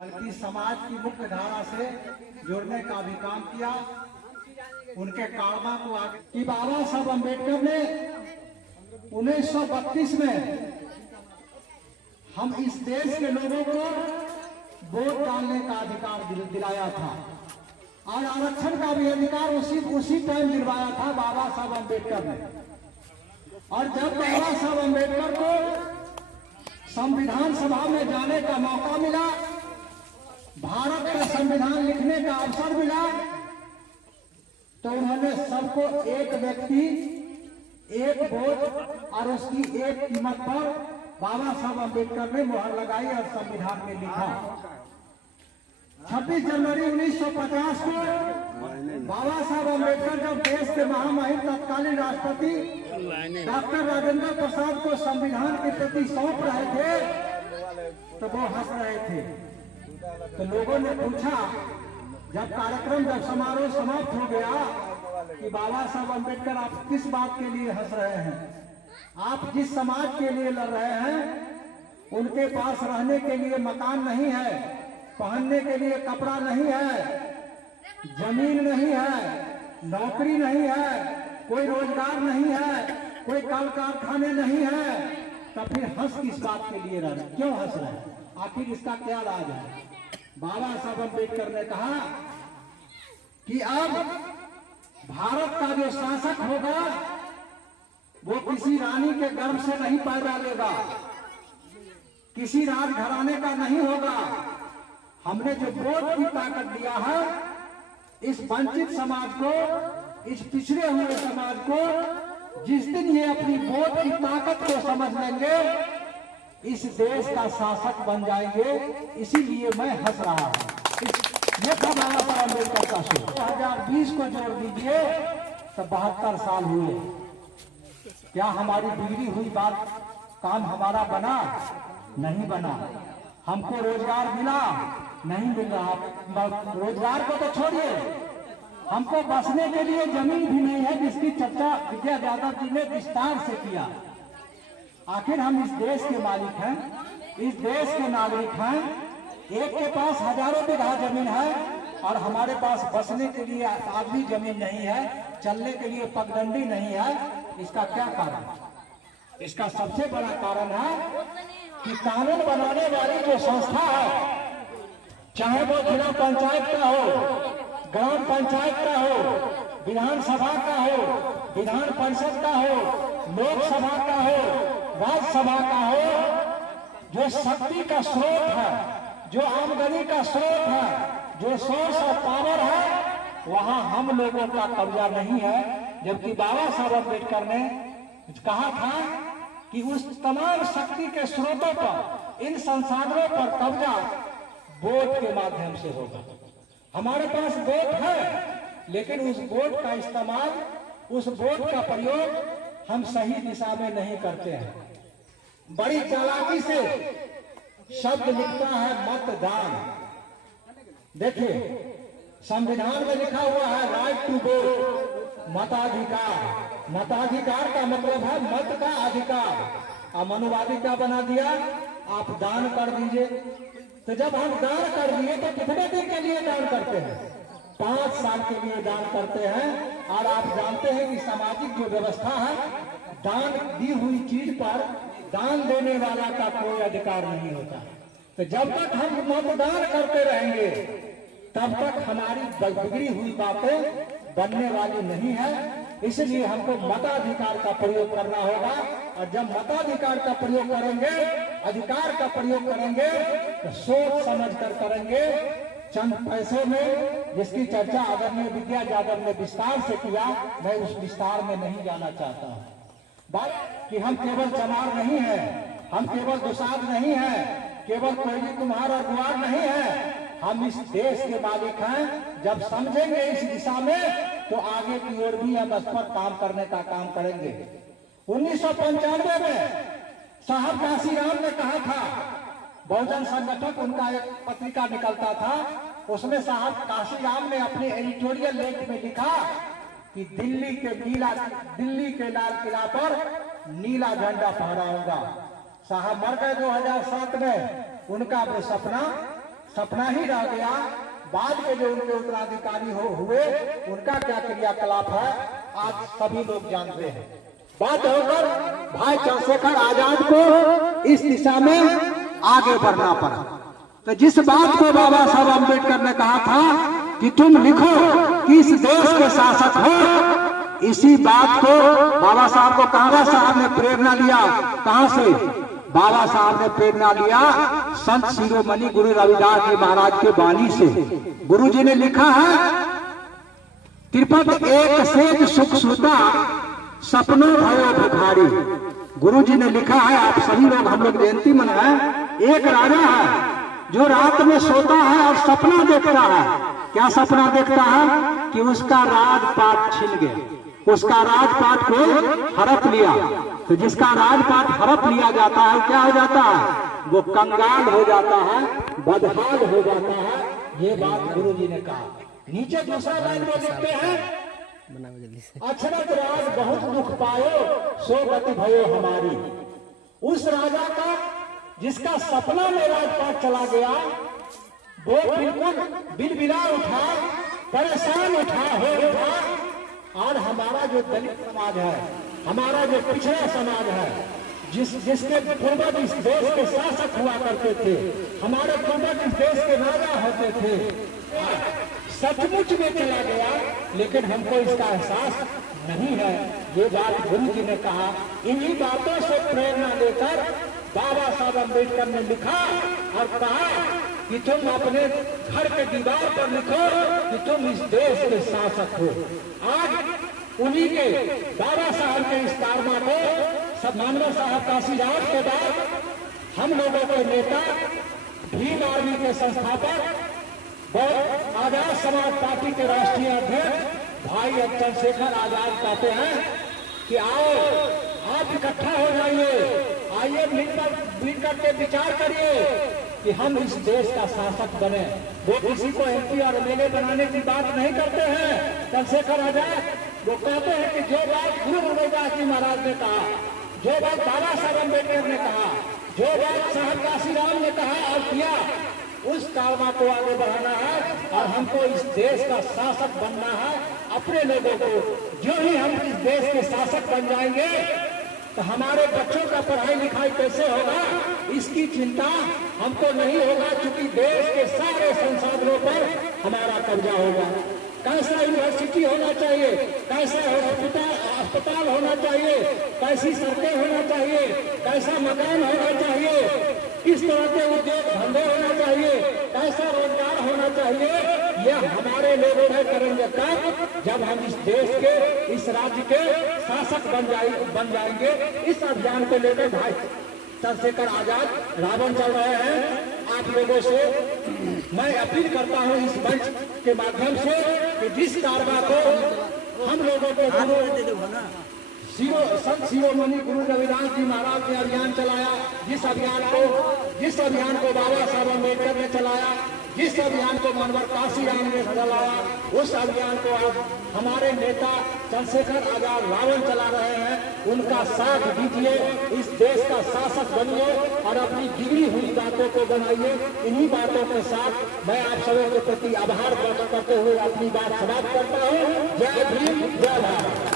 बल्कि समाज की मुख्य धारा से जुड़ने का भी काम किया। उनके कारमा को आगे कि बाबा साहब अम्बेडकर ने 1932 में हम इस देश के लोगों को वोट डालने का अधिकार दिलाया था और आरक्षण का भी अधिकार उसी टाइम दिलवाया था बाबा साहब अम्बेडकर ने। और जब बाबा साहब अम्बेडकर को संविधान सभा में जाने का मौका मिला, भारत का संविधान लिखने का अवसर मिला, तो उन्होंने सबको एक व्यक्ति एक वोट और उसकी एक कीमत पर बाबा साहब अम्बेडकर ने मुहर लगाई और संविधान में लिखा। 26 जनवरी 1950 को बाबा साहब अम्बेडकर जब देश के महामहिम तत्कालीन राष्ट्रपति डॉक्टर राजेंद्र प्रसाद को संविधान की प्रति सौंप रहे थे तो वो हंस रहे थे। तो लोगों ने पूछा, जब समारोह समाप्त हो गया, कि बाबा साहब अम्बेडकर आप किस बात के लिए हंस रहे हैं? आप जिस समाज के लिए लड़ रहे हैं उनके पास रहने के लिए मकान नहीं है, पहनने के लिए कपड़ा नहीं है, जमीन नहीं है, नौकरी नहीं है, कोई रोजगार नहीं है, कोई कल कारखाने नहीं है, तो फिर हंस किस बात के लिए रह रहे? क्यों हंस रहे हैं? आखिर इसका क्या राज है? बाबा साहब अम्बेडकर ने कहा कि अब भारत का जो शासक होगा वो किसी रानी के गर्भ से नहीं पैदा लेगा, किसी राजघराने का नहीं होगा। हमने जो वोट की ताकत दिया है, इस वंचित समाज को, इस पिछड़े हुए समाज को, जिस दिन ये अपनी वोट की ताकत को समझ लेंगे, इस देश का शासक बन जाएंगे। इसीलिए मैं हंस रहा हूं। ये था बाबा साहब अम्बेडकर का सोच। 2020 को जोड़ दीजिए तो 72 साल हुए। क्या हमारी बिगड़ी हुई बात काम हमारा बना? नहीं बना। हमको रोजगार मिला? नहीं मिल रहा। रोजगार को तो छोड़िए, हमको बसने के लिए जमीन भी नहीं है, जिसकी चर्चा विजय यादव जी ने विस्तार से किया। आखिर हम इस देश के मालिक हैं, इस देश के नागरिक हैं। एक के पास हजारों बीघा जमीन है और हमारे पास बसने के लिए आदमी जमीन नहीं है, चलने के लिए पगडंडी नहीं है। इसका क्या कारण? इसका सबसे बड़ा कारण है कि कानून बनाने वाली जो संस्था है, चाहे वो जिला पंचायत का हो, ग्राम पंचायत का हो, विधानसभा का हो, विधान परिषद का हो, लोकसभा का हो, राज्यसभा का हो, जो शक्ति का स्रोत है, जो आमदनी का स्रोत है, जो सोर्स ऑफ पावर है, वहां हम लोगों का कब्जा नहीं है। जबकि बाबा साहब अम्बेडकर ने कहा था कि उस तमाम शक्ति के स्रोतों पर, इन संसाधनों पर कब्जा वोट के माध्यम से होगा। हमारे पास वोट है, लेकिन उस वोट का इस्तेमाल, उस वोट का प्रयोग हम सही दिशा में नहीं करते हैं। बड़ी चालाकी से शब्द लिखता है मतदान। देखिए, संविधान में लिखा हुआ है राइट टू वोट, मताधिकार। मताधिकार का मतलब है मत का अधिकार। अब अनुवादी क्या बना दिया? आप दान कर दीजिए। तो जब हम दान कर दिए तो कितने दिन के लिए दान करते हैं? 5 साल के लिए दान करते हैं। और आप जानते हैं कि सामाजिक जो व्यवस्था है, दान दी हुई चीज पर दान देने वाला का कोई अधिकार नहीं होता। तो जब तक हम मतदान करते रहेंगे तब तक हमारी बिगड़ी हुई बातें बनने वाली नहीं है। इसलिए हमको मताधिकार का प्रयोग करना होगा। और जब मताधिकार का प्रयोग करेंगे, अधिकार का प्रयोग करेंगे, तो सोच समझ कर करेंगे। चंद पैसों में, जिसकी चर्चा आदरणीय विद्या यादव ने विस्तार से किया, मैं उस विस्तार में नहीं जाना चाहता हूँ। बात कि हम केवल चमार नहीं है, हम केवल दुसाध नहीं है, केवल कोयली कुम्हार और गुआर नहीं है। हम इस देश के मालिक हैं। जब समझेंगे इस दिशा में तो आगे की ओर भी हम इस पर काम करने का काम करेंगे। 1995 में साहब काशीराम ने कहा था, बहुजन संगठक उनका एक पत्रिका निकलता था, उसमें साहब काशीराम ने अपने एडिटोरियल लेख में लिखा कि दिल्ली के लाल किला पर नीला झंडा फहराऊंगा। साहब मर गए 2007 में। उनका वो सपना सपना ही रह गया। बाद के जो उनके उत्तराधिकारी हुए उनका क्या क्रियाकलाप है आज सभी लोग जानते हैं। बात होकर भाई चंद्रशेखर आजाद को इस दिशा में आगे बढ़ना पड़ा। तो जिस बात को बाबा साहब अम्बेडकर ने कहा था कि तुम लिखो कि इस देश के शासक हो, इसी बात को बाबा साहब को कांग्रेस साहब ने प्रेरणा लिया। कहां से? बाबा साहब ने प्रेरणा लिया संत शिरोमणि गुरु रविदास जी महाराज के वाणी से। गुरु जी ने लिखा है, त्रिपद एक सेज सुख सुता सपनों भयो भिखारी। गुरु जी ने लिखा है, आप सभी लोग हम लोग जयंती मनाए। एक राजा है जो रात में सोता है और सपना देखता है। क्या सपना देखता है? कि उसका राजपाट छिन गया, उसका राजपाट को हड़प लिया। तो जिसका राजपाट हड़प लिया जाता है क्या हो जाता है? वो कंगाल हो जाता है, बदहाल हो जाता है। ये बात गुरु जी ने कहा। नीचे दूसरा लाइन में देखते हैं, अक्षरत राज बहुत दुख पायो सो गति भयो हमारी। उस राजा का जिसका सपना में राजपाट चला गया वो बिल्कुल बिलबिला उठा, परेशान उठा। और हमारा जो दलित समाज है, हमारा जो पिछड़ा समाज है, जिसके पूर्वज इस देश के शासक हुआ करते थे, हमारे पूर्वज इस देश के राजा होते थे, सचमुच में चला गया। लेकिन हमको इसका एहसास नहीं है। ये बात गुरु जी ने कहा। इन्हीं बातों से प्रेरणा लेकर बाबा साहब अम्बेडकर ने लिखा और कहा कि तुम अपने घर के दीवार पर लिखो कि तुम इस देश के शासक हो। आज उन्हीं के बाबा साहब के इस कारनामे को सदमानव साहब काशीराम के बाद हम लोगों के नेता, भीम आर्मी के संस्थापक, आजाद समाज पार्टी के राष्ट्रीय अध्यक्ष भाई चंद्रशेखर आजाद कहते हैं कि आओ आप इकट्ठा हो जाइए, आइए मिलकर के विचार करिए कि हम इस देश का शासक बने। वो किसी को एमपी और एमएलए बनाने की बात नहीं करते हैं। चंद्रशेखर आजाद वो कहते हैं कि जो बात गुरु रविदास जी महाराज ने कहा, जो बात बाबा साहब अम्बेडकर ने कहा, जो बात साहब काशीराम ने कहा और किया, उस कारवा को आगे बढ़ाना है और हमको इस देश का शासक बनना है। अपने लोगों को जो ही हम इस देश के शासक बन जाएंगे तो हमारे बच्चों का पढ़ाई लिखाई कैसे होगा इसकी चिंता हमको नहीं होगा, क्योंकि देश के सारे संसाधनों पर हमारा कब्जा होगा। कैसा यूनिवर्सिटी होना चाहिए, कैसा अस्पताल होना चाहिए, कैसी सड़कें होना चाहिए, कैसा मकान होना चाहिए, किस तरह के उद्योग धंधे होना चाहिए, कैसा रोजगार होना चाहिए, यह हमारे लोगों ने करेंगे तब जब हम इस देश के, इस राज्य के शासक बन जाएंगे। इस अभियान को लेकर भाई चंद्रशेखर आजाद रावण चल रहे हैं। आप लोगों से मैं अपील करता हूं इस मंच के माध्यम से कि जिस कारवा को हम लोगों को संत शिरोमणि गुरु रविदास जी महाराज ने अभियान चलाया, जिस अभियान को बाबा साहब अम्बेडकर ने चलाया, जिस अभियान को मनवर काशीराम ने चलाया, उस अभियान को आज हमारे नेता चंद्रशेखर आजाद रावण चला रहे हैं। उनका साथ दीजिए, इस देश का शासक बनिए और अपनी बिगड़ी हुई बातों को बनाइए। इन्हीं बातों के साथ मैं आप सबों के प्रति आभार व्यक्त करते हुए अपनी बात समाप्त करता हूँ। जय भीम, जय भारत।